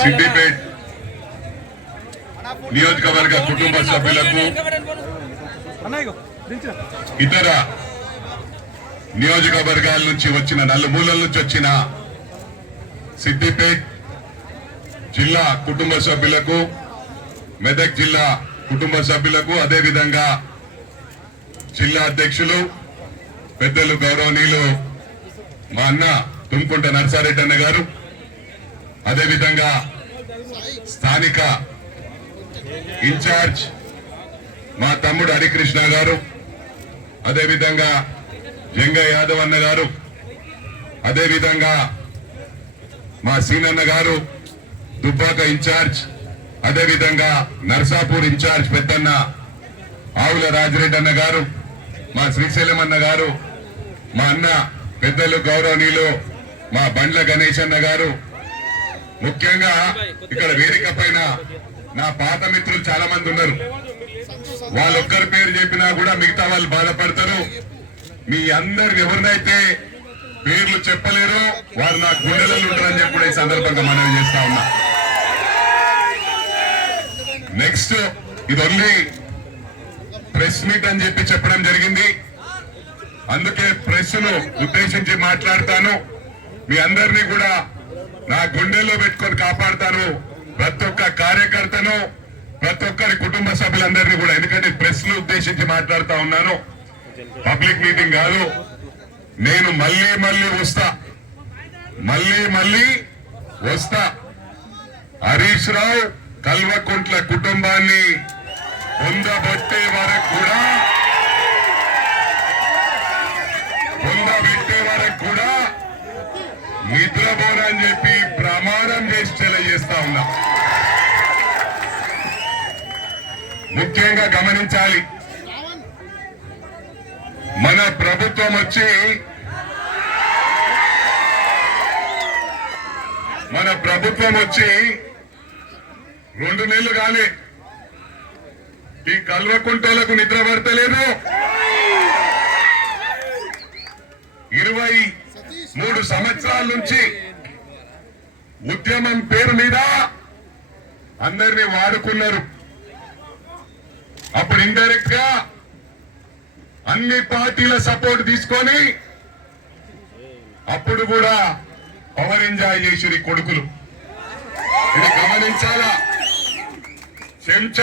సిద్దిపేట్ నియోజకవర్గ కుటుంబ సభ్యులకు ఇతర నియోజకవర్గాల నుంచి వచ్చిన నలుమూలల నుంచి వచ్చిన సిద్దిపేట్ జిల్లా కుటుంబ సభ్యులకు మెదక్ జిల్లా కుటుంబ సభ్యులకు అదేవిధంగా జిల్లా అధ్యక్షులు పెద్దలు గౌరవనీయులు మా అన్న తుమ్కుంట నర్సారెడ్డి అన్న గారు అదేవిధంగా స్థానిక ఇన్ఛార్జ్ మా తమ్ముడు హరికృష్ణ గారు అదేవిధంగా జంగ యాదవ్ అన్న గారు అదేవిధంగా మా సీనన్న గారు దుబ్బాక ఇన్ఛార్జ్ అదేవిధంగా నర్సాపూర్ ఇన్ఛార్జ్ పెద్దన్న ఆవుల రాజిరెడ్డి అన్న గారు మా శ్రీశైలం అన్న గారు మా అన్న పెద్దలు గౌరవనీయులు మా బండ్ల గణేష్ అన్న గారు ముఖ్యంగా ఇక్కడ వేదిక పైన నా పాత మిత్రులు చాలా మంది ఉన్నారు. వాళ్ళొక్కరి పేరు చెప్పినా కూడా మిగతా వాళ్ళు బాధపడతారు. మీ అందరు ఎవరినైతే పేర్లు చెప్పలేరు వారు నా గుండెలలో ఉంటారని చెప్పి ఈ సందర్భంగా మనవి చేస్తా ఉన్నా. నెక్స్ట్ ఇది ఓన్లీ ప్రెస్ మీట్ అని చెప్పి చెప్పడం జరిగింది. అందుకే ప్రెస్ను ఉద్దేశించి మాట్లాడతాను. మీ అందరినీ కూడా నా గుండెల్లో పెట్టుకొని కాపాడతాను ప్రతి ఒక్క కార్యకర్తను ప్రతి ఒక్కరి కుటుంబ సభ్యులందరినీ కూడా. ఎందుకంటే ప్రెస్ను ఉద్దేశించి మాట్లాడుతా ఉన్నాను. పబ్లిక్ మీటింగ్ కాదు. నేను మళ్ళీ మళ్ళీ వస్తా. మళ్ళీ మళ్ళీ వస్తా. హరీష్ రావు కల్వకుంట్ల కుటుంబాన్ని పొందబట్ట నిద్రపోనని చెప్పి ప్రమాణం చేసి తెలియజేస్తా ఉన్నా. ముఖ్యంగా గమనించాలి. మన ప్రభుత్వం వచ్చి మన ప్రభుత్వం వచ్చి రెండు నెలలు కాలే. ఈ కల్వకుంటలకు నిద్ర పడతలేదు. సంవత్సరాల నుంచి ఉద్యమం పేరు మీద అందరినీ వాడుకున్నారు. అప్పుడు ఇండైరెక్ట్గా అన్ని పార్టీల సపోర్ట్ తీసుకొని అప్పుడు కూడా పవర్ ఎంజాయ్ చేసిరి కొడుకులు. ఇది గమనించాలా? చెంచా